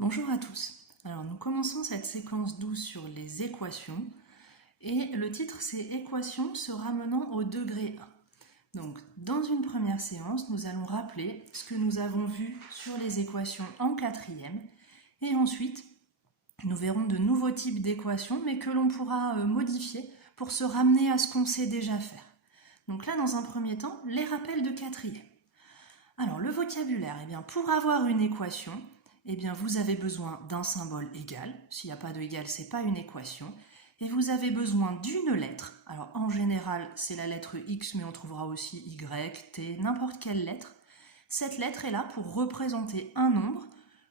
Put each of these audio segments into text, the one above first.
Bonjour à tous. Alors nous commençons cette séquence 12 sur les équations et le titre c'est Équations se ramenant au degré 1. Donc dans une première séance, nous allons rappeler ce que nous avons vu sur les équations en quatrième et ensuite nous verrons de nouveaux types d'équations mais que l'on pourra modifier pour se ramener à ce qu'on sait déjà faire. Donc là dans un premier temps, les rappels de quatrième. Alors le vocabulaire, pour avoir une équation, vous avez besoin d'un symbole égal. S'il n'y a pas de égal, ce n'est pas une équation. Et vous avez besoin d'une lettre. Alors en général, c'est la lettre X, mais on trouvera aussi Y, T, n'importe quelle lettre. Cette lettre est là pour représenter un nombre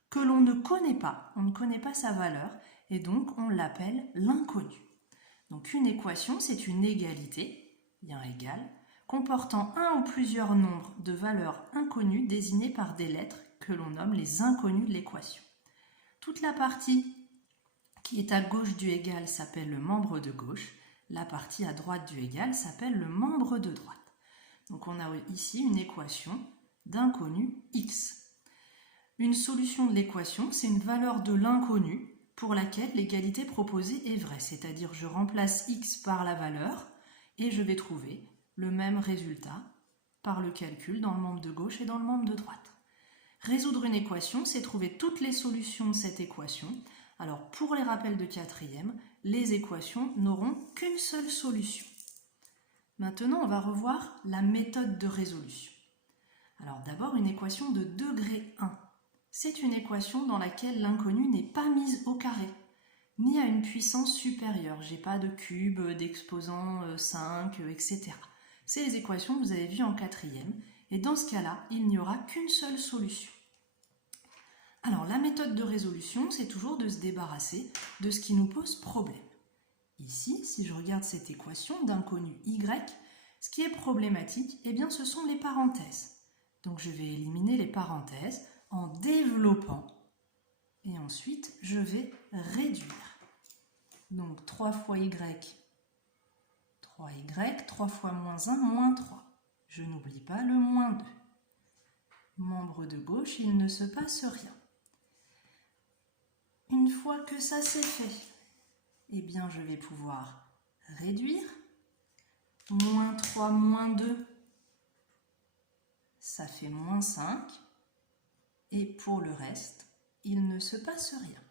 que l'on ne connaît pas. On ne connaît pas sa valeur et donc on l'appelle l'inconnu. Donc une équation, c'est une égalité, il y a un égal, comportant un ou plusieurs nombres de valeurs inconnues désignées par des lettres que l'on nomme les inconnus de l'équation. Toute la partie qui est à gauche du égal s'appelle le membre de gauche, la partie à droite du égal s'appelle le membre de droite. Donc on a ici une équation d'inconnu x. Une solution de l'équation, c'est une valeur de l'inconnu pour laquelle l'égalité proposée est vraie, c'est-à-dire je remplace x par la valeur et je vais trouver le même résultat par le calcul dans le membre de gauche et dans le membre de droite. Résoudre une équation, c'est trouver toutes les solutions de cette équation. Alors pour les rappels de quatrième, les équations n'auront qu'une seule solution. Maintenant, on va revoir la méthode de résolution. Alors d'abord, une équation de degré 1. C'est une équation dans laquelle l'inconnu n'est pas mise au carré, ni à une puissance supérieure. Je n'ai pas de cube, d'exposant 5, etc. C'est les équations que vous avez vues en quatrième. Et dans ce cas-là, il n'y aura qu'une seule solution. Alors la méthode de résolution, c'est toujours de se débarrasser de ce qui nous pose problème. Ici, si je regarde cette équation d'inconnu y, ce qui est problématique, ce sont les parenthèses. Donc je vais éliminer les parenthèses en développant et ensuite je vais réduire. Donc 3 fois y, 3y, 3 fois moins 1, moins 3. Je n'oublie pas le moins 2. Membre de gauche, il ne se passe rien. Une fois que ça c'est fait, je vais pouvoir réduire. Moins 3, moins 2, ça fait moins 5. Et pour le reste, il ne se passe rien.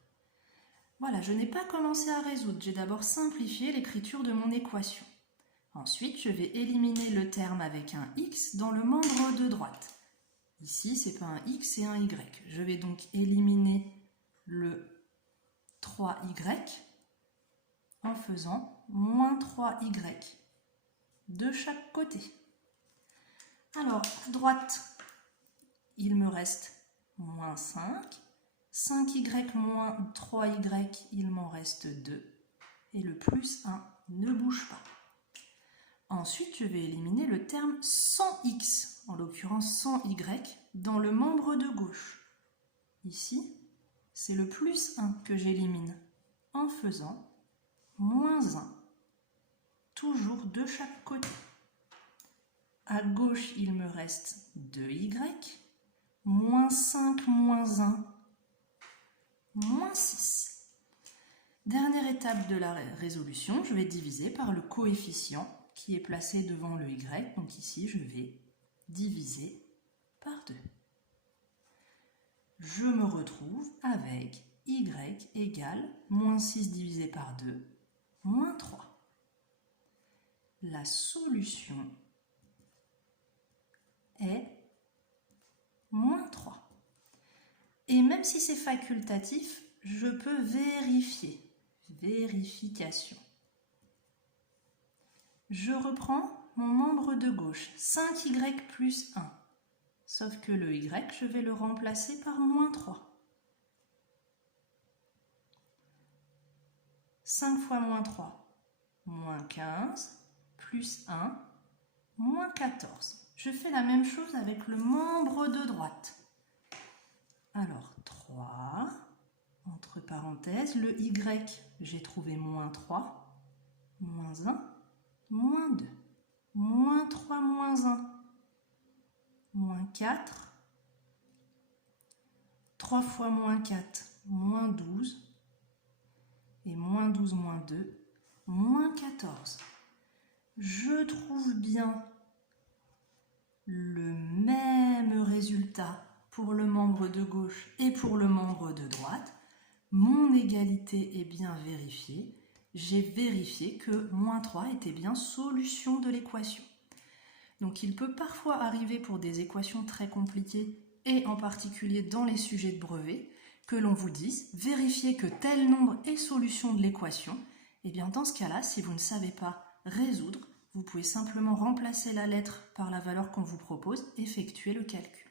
Voilà, je n'ai pas commencé à résoudre. J'ai d'abord simplifié l'écriture de mon équation. Ensuite, je vais éliminer le terme avec un x dans le membre de droite. Ici, ce n'est pas un x, c'est un y. Je vais donc éliminer le 3y en faisant moins 3y de chaque côté. Alors, à droite, il me reste moins 5. 5y moins 3y, il m'en reste 2. Et le plus 1 ne bouge pas. Ensuite, je vais éliminer le terme sans x, en l'occurrence sans y, dans le membre de gauche. Ici, c'est le plus 1 que j'élimine en faisant moins 1, toujours de chaque côté. À gauche, il me reste 2y, moins 5, moins 1, moins 6. Dernière étape de la résolution, je vais diviser par le coefficient qui est placé devant le y. Donc ici, je vais diviser par 2. Je me retrouve avec y égale moins 6 divisé par 2, moins 3. La solution est moins 3. Et même si c'est facultatif, je peux vérifier. Vérification. Je reprends mon membre de gauche, 5y plus 1. Sauf que le y, je vais le remplacer par moins 3. 5 fois moins 3, moins 15, plus 1, moins 14. Je fais la même chose avec le membre de droite. Alors, 3, entre parenthèses, le y, j'ai trouvé moins 3, moins 1, moins 2, moins 3, moins 1, moins 4, 3 fois moins 4, moins 12, et moins 12 moins 2, moins 14. Je trouve bien le même résultat pour le membre de gauche et pour le membre de droite. Mon égalité est bien vérifiée. J'ai vérifié que moins 3 était bien solution de l'équation. Donc il peut parfois arriver pour des équations très compliquées, et en particulier dans les sujets de brevet, que l'on vous dise, vérifiez que tel nombre est solution de l'équation. Et bien dans ce cas-là, si vous ne savez pas résoudre, vous pouvez simplement remplacer la lettre par la valeur qu'on vous propose, effectuer le calcul.